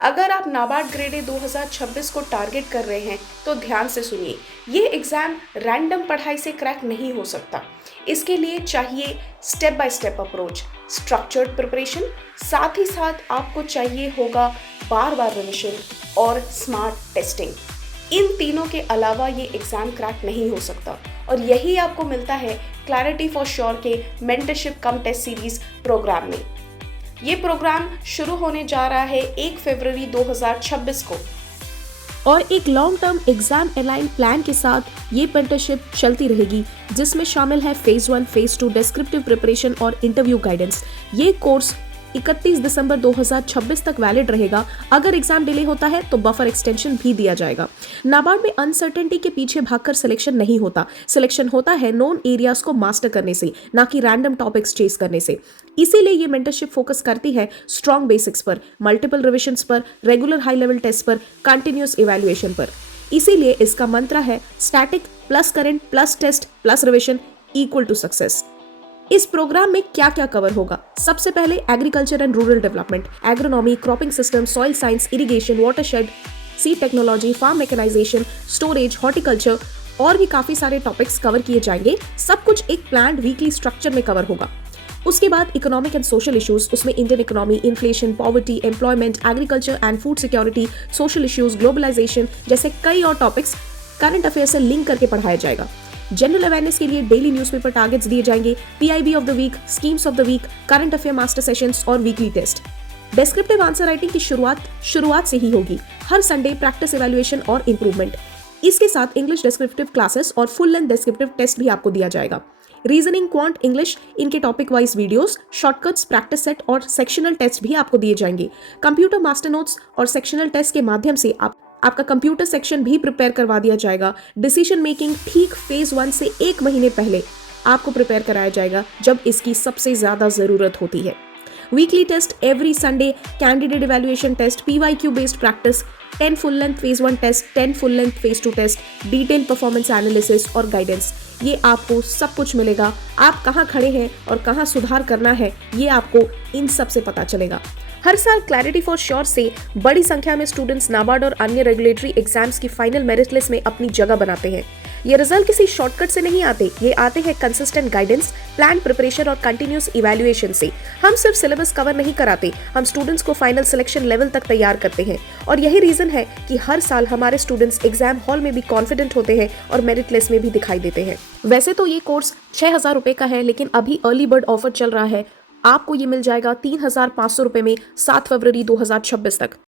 अगर आप NABARD grade A 2026 को टारगेट कर रहे हैं तो ध्यान से सुनिए, ये एग्जाम रैंडम पढ़ाई से क्रैक नहीं हो सकता। इसके लिए चाहिए step by step approach, structured preparation, साथ ही साथ आपको चाहिए होगा बार बार रिविजन और स्मार्ट टेस्टिंग। इन तीनों के अलावा ये एग्जाम क्रैक नहीं हो सकता और यही आपको मिलता है क्लैरिटी फॉर श्योर के मेंटरशिप कम टेस्ट सीरीज प्रोग्राम में। ये प्रोग्राम शुरू होने जा रहा है 1 फरवरी 2026 को और एक long term exam align plan के साथ ये मेंटरशिप चलती रहेगी, जिसमें शामिल है फेज 1, फेज 2 डिस्क्रिप्टिव प्रिपरेशन और इंटरव्यू गाइडेंस। ये कोर्स 31 दिसंबर 2026 तक वैलिड रहेगा। अगर एग्जाम डिले होता है तो बफर एक्सटेंशन भी दिया जाएगा। नाबार्ड में अनसर्टेनिटी के पीछे भागकर सिलेक्शन नहीं होता। सिलेक्शन होता है नोन एरियाज को मास्टर करने से, ना कि रैंडम टॉपिक्स चेस करने से। इसीलिए ये मेंटरशिप फोकस करती है स्ट्रॉन्ग बेसिक्स पर, मल्टीपल रिविजन्स पर, रेगुलर हाई लेवल टेस्ट पर, कंटिन्यूअस इवैल्यूएशन पर। इसीलिए इसका मंत्र है static plus current plus test plus revision equal to success. इस प्रोग्राम में क्या क्या कवर होगा? सबसे पहले agriculture and rural development, agronomy, cropping system, soil science, irrigation, watershed, seed technology, farm mechanisation, storage, horticulture और भी काफी सारे टॉपिक्स कवर किए जाएंगे। सब कुछ एक प्लान्ड वीकली स्ट्रक्चर में कवर होगा। उसके बाद इकोनॉमिक एंड सोशल इश्यूज, उसमें Indian economy, inflation, poverty, employment, agriculture and food security, social issues, globalisation जैसे कई और टॉपिक्स करंट अफेयर से लिंक करके पढ़ाया जाएगा। जनरल अवेयरनेस के लिए डेली न्यूज़पेपर टारगेट्स दिए जाएंगे, PIB of the week, schemes of the week, current affair master sessions और weekly test. Descriptive answer writing की शुरुआत से ही होगी। हर संडे प्रैक्टिस इवैल्यूएशन और इंप्रूवमेंट। इसके साथ इंग्लिश डिस्क्रिप्टिव क्लासेस और फुल लेंथ डिस्क्रिप्टिव टेस्ट भी आपको दिया जाएगा। रीजनिंग, क्वांट, इंग्लिश, इनके topic wise videos, shortcuts, practice set और सेक्शनल टेस्ट भी आपको दिए जाएंगे। कंप्यूटर मास्टर नोट्स और सेक्शनल टेस्ट के माध्यम से आपका कंप्यूटर सेक्शन भी प्रिपेयर करवा दिया जाएगा। डिसीजन मेकिंग ठीक फेज 1 से 1 महीने पहले आपको प्रिपेयर कराया जाएगा, जब इसकी सबसे ज्यादा जरूरत होती है। Weekly test every Sunday, candidate evaluation test, PYQ based practice, 10 full length phase 1 test, 10 full length phase 2 test, detail performance analysis और गाइडेंस। ये आपको सब कुछ मिलेगा। आप कहाँ खड़े हैं और कहाँ सुधार करना है, ये आपको इन सब से पता चलेगा। हर साल क्लैरिटी फॉर श्योर से बड़ी संख्या में स्टूडेंट्स नाबार्ड और अन्य रेगुलेटरी एग्जाम्स की फाइनल मेरिट लिस्ट में अपनी जगह बनाते हैं। ये रिजल्ट किसी शॉर्टकट से नहीं आते, ये आते हैं कंसिस्टेंट गाइडेंस, प्लान प्रिपरेशन और कंटिन्यूअस इवैल्यूएशन से। हम सिर्फ सिलेबस कवर नहीं कराते, हम स्टूडेंट्स को फाइनल सिलेक्शन लेवल तक तैयार करते हैं। और यही रीजन है कि हर साल हमारे स्टूडेंट्स एग्जाम हॉल में भी कॉन्फिडेंट होते हैं और मेरिट लिस्ट में भी दिखाई देते हैं। वैसे तो ये कोर्स 6,000 रुपए का है, लेकिन अभी अर्ली बर्ड ऑफर चल रहा है। आपको ये मिल जाएगा 3,500 रुपए में 7 फरवरी 2026 तक।